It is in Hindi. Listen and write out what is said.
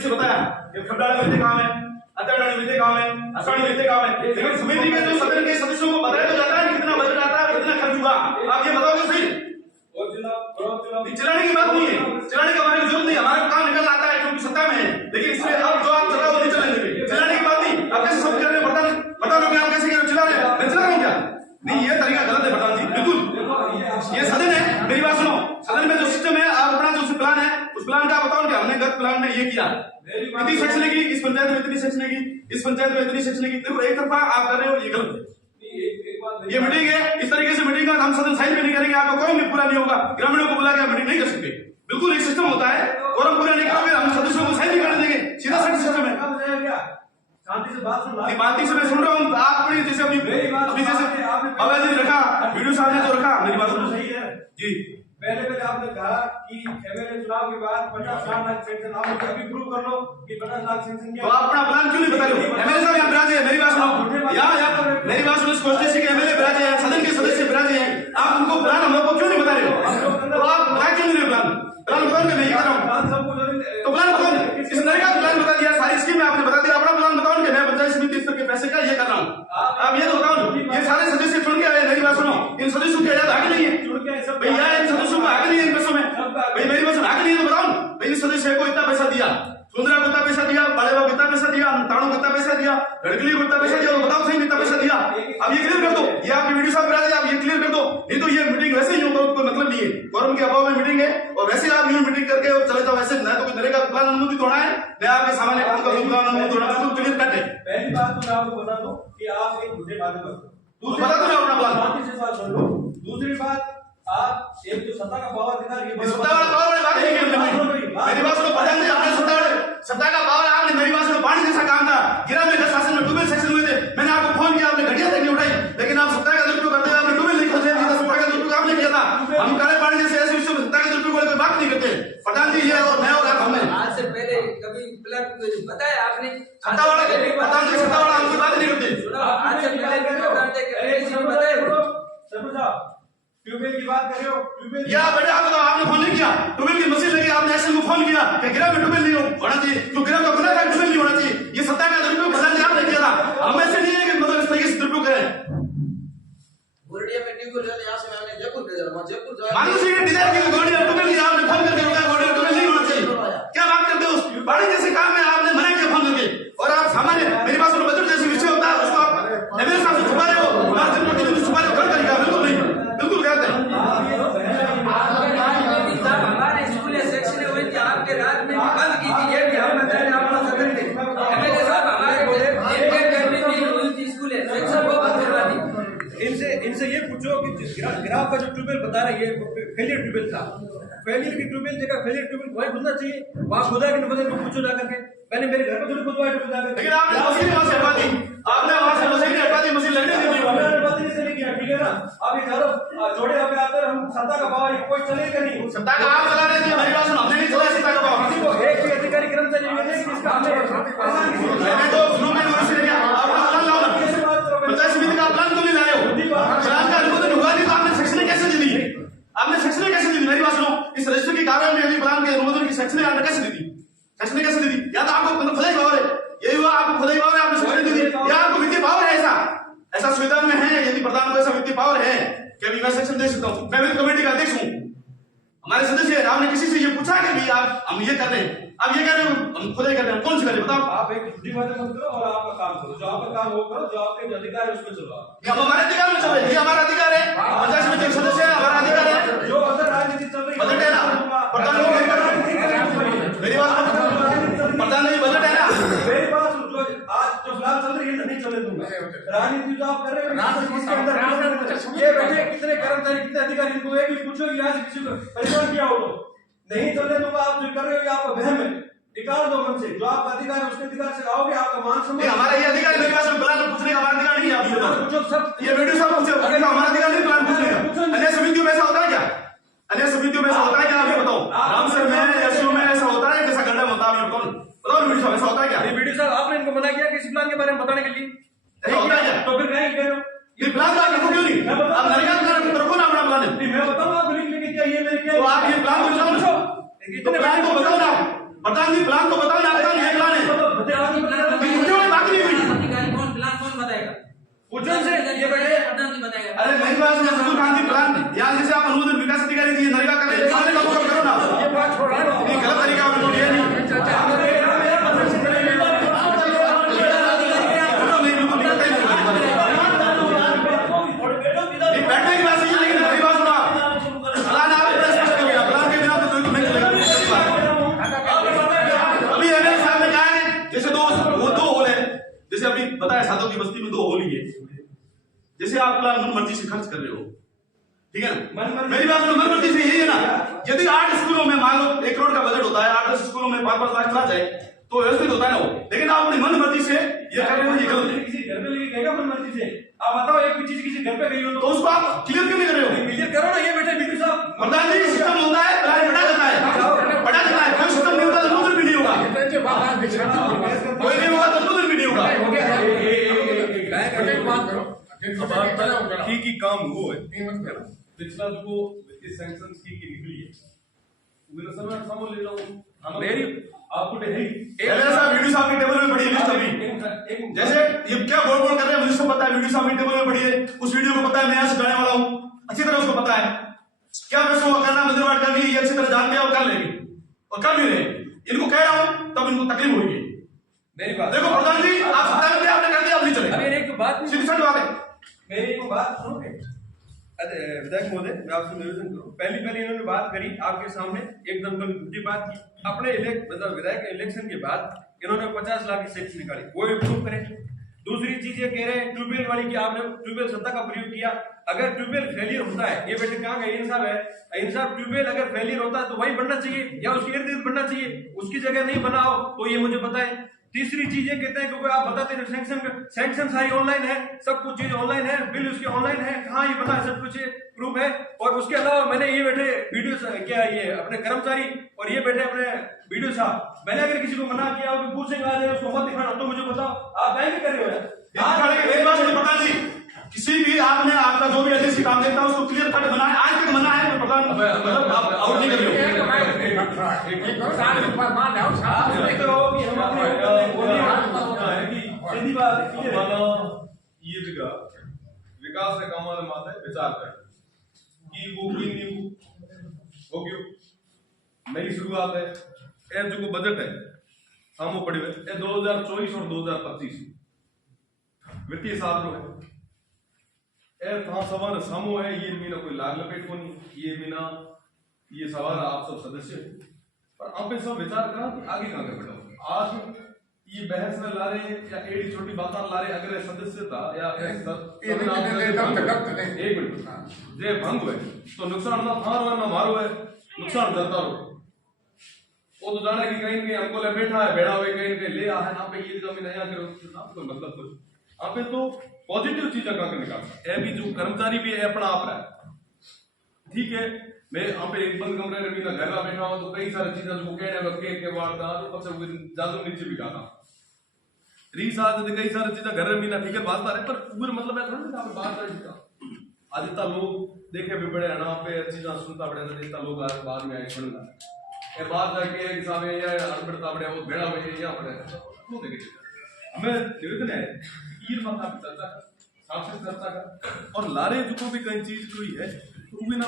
से बताया कि खबराड़ा विद्य काम है, अतरडाणी विद्य काम है, असाड़ी विद्य काम है, लेकिन समिति के जो सदन के सदस्यों को बताया तो जाता है कि कितना बजट आता है, कितना खर्च हुआ, आप ये बताओगे सही? चलाने की बात नहीं है, चलाने का हमारे जरूरत नहीं, हमारा काम निकल आता है क्योंकि सत्ता में है, लेकिन इसमें अब जो आप चलाओ नहीं चलाएंगे, चलाने की बात नहीं, आप कैसे सब कर रहे हैं बता दो कि आप कैसे चला रहे हैं, मैं चला रहा हूँ क्या? नहीं, ये तरीका गलत है प्रधान जी, बिल्कुल। ये सदन है, मेरी बात सुनो, सदन में जो सिस्टम है, आप अपना जो प्लान है, उस प्लान का बताओ क्या हमने गत प्लान में ये किया, इतनी सेक्शन की, इस पंचायत में इतनी सेक्शन की, इस पंचायत में इतनी सेक्शन की, देखो एक तरफा आप कर रहे हो, ये गलत है। ये मीटिंग है, इस तरीके से मीटिंग का हम सदन साइन भी नहीं करेंगे, आपका कोई भी पूरा नहीं होगा, ग्रामीणों को बुला के मीटिंग नहीं कर सकते, बिल्कुल एक सिस्टम होता है, और हम पूरा नहीं करोगे हम सदस्यों को साइन नहीं करने देंगे, सीधा सिस्टम है। शांति से बात सुन, बात से मैं सुन रहा हूँ, आप अपनी जैसे अभी जैसे आवाज ने रखा, वीडियो साहब ने जो रखा, मेरी बात सुनो सही है जी। पहले आपने कहा कि एमएलए चुनाव के बाद 50 लाख सेंक्शन, आप मुझे अभी प्रूव कर लो कि 50 लाख सेंक्शन क्या। तो आप अपना प्लान क्यों नहीं बता रहे हो? एमएलए साहब यहाँ बिराजे हैं, मेरी बात सुनो, यहाँ मेरी बात सुनो, इस कॉन्स्टिट्यूंसी के एमएलए बिराजे हैं, सदन के सदस्य बिराजे हैं, आप उनको प्लान हम लोग को क्यों नहीं बता रहे हो? तो आप बता क्यों नहीं रहे प्लान? प्लान बताओ कि मैं ये कर रहा हूँ, तो प्लान बताओ, इस तरीके का प्लान बता दिया, सारी स्कीम आपने बता दिया, अपना प्लान बताओ कि मैं पंचायत समिति स्तर के पैसे का ये कर रहा हूँ, आप ये तो बताओ। ये सारे सदस्य चुन के आए, मेरी बात सुनो, इन सदस्यों की आजाद आगे नहीं है भैया, इन सदस्यों को आगे नहीं है इन पैसों में भाई, मेरी बात आगे नहीं है तो बताओ भाई, इस सदस्य को इतना पैसा दिया, सुंदरा को इतना पैसा दिया, बड़े बाबू इतना पैसा दिया, ताणु को इतना पैसा दिया, गड़गली को इतना पैसा दिया, तो बताओ सही कितना पैसा दिया, अब ये क्लियर कर दो, ये आपकी वीडियो साहब बिराजे, आप ये क्लियर कर दो, नहीं तो ये मीटिंग वैसे ही होगा, कोई मतलब नहीं है, फॉरम के अभाव में मीटिंग है, और वैसे आप यूं मीटिंग करके और चले जाओ, वैसे न तो कोई नरेगा प्लान अनुमोदित होना है, न आपके सामान्य काम का प्लान अनुमोदित होना है, तो क्लियर कट है। पहली बात तो मैं आपको बता दूं कि आप एक मुद्दे बात मत करो, बता दो अपना प्लान, शांति से बात सुन लो। दूसरी बात, आप एक जो सत्ता का पावर दिखा रही है, सत्ता वाला पावर वाली बात नहीं की, मेरी बात सुनो, प्रधान जी आपने सत्ता का पावर, आपने मेरी बात सुनो, पानी जैसा काम था, गिरा में शासन में ट्यूबवेल सेक्शन हुए थे, मैंने आपको फोन किया, आपने घटिया तक नहीं उठाई, लेकिन आप सत्ता का दुरुपयोग करते हैं, आपने ट्यूबवेल नहीं खोल दिया, सत्ता का दुरुपयोग आपने किया था, हम काले पानी जैसे ऐसे विषय में सत्ता के दुरुपयोग कोई बात नहीं करते, प्रधान जी ये और मैं और आप हमें आज से पहले कभी प्लान बताया आपने? सत्ता वाला प्रधान जी, सत्ता वाला हमसे बात नहीं करते, आज से पहले ट्यूबवेल की बात कर रहे हो, ट्यूबवेल या बेटे आप बताओ, आपने फोन नहीं किया, ट्यूबवेल की मशीन लगी, आपने एसएम को फोन किया कि गिरा में ट्यूबवेल नहीं होना चाहिए, तो गिरा का गुना था, ट्यूबवेल नहीं होना चाहिए, ये सत्ता का दुरुपयोग प्रधान जी आपने किया था, हम ऐसे नहीं है कि मतलब इस तरीके से दुरुपयोग करें। गोरडिया में ट्यूबवेल है, यहाँ से हमने जयपुर भेजा, वहाँ जयपुर मानुष के डिजाइन की गोरडिया ट्यूबवेल नहीं, आपने फोन करके बताया गोरडिया ट्यूबवेल नहीं होना चाहिए, क्या बात करते हो? बाड़ी जैसे काम में आपने मना किया फोन करके, और आप सामान्य मेरी बात सुनो, बजट जैसे विषय होता है उसको आप एमएलए साहब से छुपा रहे हो, हर दिन प्रतिदिन छुपा रहे हो, गलत तरीका, बिल्कुल नहीं, बिल्कुल गलत है। हमारे स्कूल सेक्शन हुई थी, आपके राज में बंद की थी, ये भी हम बताए आपको सदन के एमएलए साहब हमारे एक गर्मी की हुई थी, स्कूल सेक्शन को बंद करवा दी। इनसे ये पूछो कि ग्राफ का जो ट्यूबवेल बता रही है फेलियर ट्यूबवेल था, फेलियर की ट्यूबवेल जगह फेलियर ट्यूबवेल वही खुदना चाहिए, वहां खुदा के बदले में पूछो जा करके, मैंने मेरे घर पर खुदवाया ट्यूबवेल जाकर, लेकिन आपने मशीन वहां से हटा दी, आपने वहां से मशीन हटा दी, मशीन लगने दी, नहीं किया, ठीक है ना? आप ये करो जोड़े अभी आते हम सत्ता का पावर कोई चलेगा नहीं, सत्ता का आप चला रहे थे, मेरी बात सुनो, हमने नहीं चलाया सत्ता का पावर, एक भी अधिकारी कर्मचारी नहीं जिसका मैंने तो शुरू में नोटिस दिया, आपका प्लान लाओ ना, पंचायत समिति का प्लान क्यों नहीं ला रहे हो? प्लान का अनुमोदन हुआ नहीं तो आपने सेक्शन कैसे दी दी? आपने सेक्शन कैसे दी दी? मेरी बात सुनो, इस रजिस्टर की कार्रवाई में यदि प्लान के अनुमोदन की सेक्शन आपने कैसे दी दी? सेक्शन कैसे दी दी? या तो आपको मतलब खुदा ही पावर है, यही हुआ, आपको खुदा ही पावर है, आपने सेक्शन दी दी, या आपको वित्तीय पावर है, ऐसा संविधान में है, यदि प्रधान को ऐसा वित्तीय पावर है कि अभी मैं सेक्शन दे सकता हूँ, मैं वित्त कमेटी का अध्यक्ष हूँ, हमारे सदस्य है, आपने किसी से ये पूछा कि भाई आप हम ये कर रहे हैं, आप ये कर रहे हो, हम खुद ही कर रहे हैं, कौन सी कर रहे हैं बताओ? आप एक छुट्टी मत करो और आपका काम करो, जो आपका काम वो करो, जो आपके जो अधिकार है उसमें चलो, हम हमारे अधिकार में चल रहे हैं, ये हमारा अधिकार है, पंचायत समिति के सदस्य है, हमारा अधिकार है, जो अंदर राजनीति चल रही है बजट है ना, प्रधान मेरी बात प्रधान जी बजट है ना, मेरी बात जो आज जो फिलहाल चल रही है नहीं चले दूंगा, राजनीति जो आप कर रहे हो इसके अंदर ये बैठे कितने कर्मचारी कितने अधिकारी, इनको एक भी पूछो कि आज किसी को परेशान किया हो तो नहीं चलने दूंगा, आप जो कर रहे हो ये आपका वहम है, निकाल दो मन से, जो आपका अधिकार है उसके अधिकार से आओगे, आपका मान सम्मान, हमारा ये अधिकार मेरे पास प्लान पूछने का हमारा अधिकार नहीं है, आप पूछो सब, ये वीडियो साहब पूछो, हमारा अधिकार नहीं प्लान पूछने का, अन्य समितियों में ऐसा होता है क्या? अन्य समितियों में ऐसा होता है क्या? आप ये बताओ, रामसर में एसओ में ऐसा होता है, कैसा गड्ढा होता है, बताओ वीडियो साहब ऐसा होता है क्या? वीडियो साहब आपने इनको मना किया कि इस प्लान के बारे में बताने के लिए, ऐसा होता है क्या? तो फिर कहीं कह रहे हो ये प्लान का आपको क्यों नहीं? आप नरेगा प्लान रखो ना, अपना प्लान है, मैं बताऊंगा आप लिख लेके क्या ये मेरे क्या, तो आप ये प्लान तो बताओ ना, प्लान को बताओ ना, प्रधान जी प्लान को बताओ ना, बस्ती में 2 होली है, जैसे आप प्लान मन मर्जी से खर्च कर रहे हो, ठीक है ना? मेरी बात सुनो, मन मर्जी से यही है ना। यदि 8 स्कूलों में मान लो 1 करोड़ का बजट होता है, 8-10 स्कूलों में 5-5 लाख चला जाए तो व्यवस्थित होता है ना वो, लेकिन आप अपनी मन मर्जी से ये कर रहे हो, ये गलत है। किसी घर पे लेके गएगा मन मर्जी से? आप बताओ, एक भी चीज किसी घर पे गई हो तो उसको आप क्लियर क्यों नहीं कर रहे हो? क्लियर करो ना। ये बेटे बीडी साहब, प्रधान जी, सिस्टम होता है, प्लान बड़ा जाता है, बड़ा जाता है। कोई सिस्टम नहीं होता तो नौकर भी नहीं होगा, कोई नहीं होगा तो नौकर भी नहीं होगा। ठीक ही काम हुआ है। पिछला जो वित्तीय सैंक्शन की निकली है, वो समय समझ ले लो मेरी आपको वीडियो साहब की टेबल में पड़ी है लिस्ट अभी। जैसे ये क्या बोल बोल कर रहे हैं, मुझे सब पता है, वीडियो साहब की टेबल में पड़ी है, उस वीडियो को पता है, मैं यहाँ से जाने वाला हूँ, अच्छी तरह उसको पता है क्या पैसों का करना, मंदिरवाट करनी है, ये अच्छी तरह जानते हैं और कर लेंगे और कर भी रहे। इनको कह रहा हूँ तब इनको तकलीफ होगी। मेरी बात देखो प्रधान जी, आप सत्ता में थे, आपने कर दिया, अब नहीं चलेगा। मेरी एक बात सीधी साधी बात है। मेरी एक बात सुनोगे? अरे विधायक महोदय, मैं आपसे निवेदन करूं, पहली इन्होंने बात करी आपके सामने, एकदम झूठी बात की। अपने मतलब विधायक इलेक्शन के बाद इन्होंने 50 लाख की टैक्स निकाली, वो भी प्रूव करें। दूसरी चीज ये कह रहे हैं ट्यूबवेल वाली की आपने ट्यूबवेल सत्ता का प्रयोग किया। अगर ट्यूबवेल फेलियर होता है, ये बेटे कहाँ गए इंसाफ है, इंसाफ ट्यूबवेल अगर फेलियर होता है तो वही बनना चाहिए या उसके इर्द गिर्द बनना चाहिए, उसकी जगह नहीं बनाओ तो ये मुझे बताएं। तीसरी चीज ये कहते हैं क्योंकि आप बताते हैं सैंक्शन सारी ऑनलाइन है, सब कुछ चीज ऑनलाइन है, बिल उसके ऑनलाइन है, कहाँ ये बना है, सब कुछ प्रूफ है। और उसके अलावा मैंने ये बैठे वीडियो क्या ये अपने कर्मचारी और ये बैठे अपने वीडियो साहब, मैंने अगर किसी को मना किया और पूछेंगे आ जाए उसको मत दिखाना, तो मुझे बताओ आप बैंक कर रहे हो यार। मेरी बात सुनिए प्रधान जी, किसी भी आपने आपका जो भी एजेंसी काम देता है उसको क्लियर कट बनाए, आज तक मना है प्रधान, मतलब आप आउट नहीं कर रहे हो। सीधी बात है ये जगह विकास के काम वाले माते विचार कर कि वो की नहीं हो गयो। नई शुरुआत है, ये जो बजट है सामो पड़े हुए ये 2024 और 2025 वित्तीय साल रो है, था सवाल सामो है। ये मीना कोई लाग लपेट को नहीं, ये मीना ये सवाल आप सब सदस्य पर आप सब विचार करा कि आगे कहां कर बैठो। आज ये बहस में ला रहे या एडी छोटी बात ला रहे, अगर सदस्यता या एक मिनट जे भंग है तो नुकसान ना थारो है ना मारो है, नुकसान करता रहो। वो तो जाने की कहीं हमको ले बैठा है, बेड़ा हुए कहीं ले आ है ना पे ये जमीन नया करो ना तो मतलब कुछ आप तो पॉजिटिव चीजें का निकाल है भी जो कर्मचारी भी है अपना आप रहा है, ठीक है। मैं आप एक बंद कमरे में भी ना घर में बैठा हूं तो कई सारी चीजें जो कह रहे के वारदा तो पछे जादू नीचे भी गाना रीस आते कई सारी चीजें घर में ना ठीक है बात रहे, पर पूरे मतलब मैं थोड़ा ना बात कर आज इतना लोग देखे भी बड़े ना पे चीजें सुनता बड़े ना इतना लोग आज बाद में आए पढ़ना ये बात है कि एक सामने या अनपढ़ता बड़े वो बेड़ा हुए या पड़े तो देखे हमें निवेदन है ईर माथा चर्चा कर, साफ से चर्चा कर और लारे जो भी कई चीज कोई है तो भी ना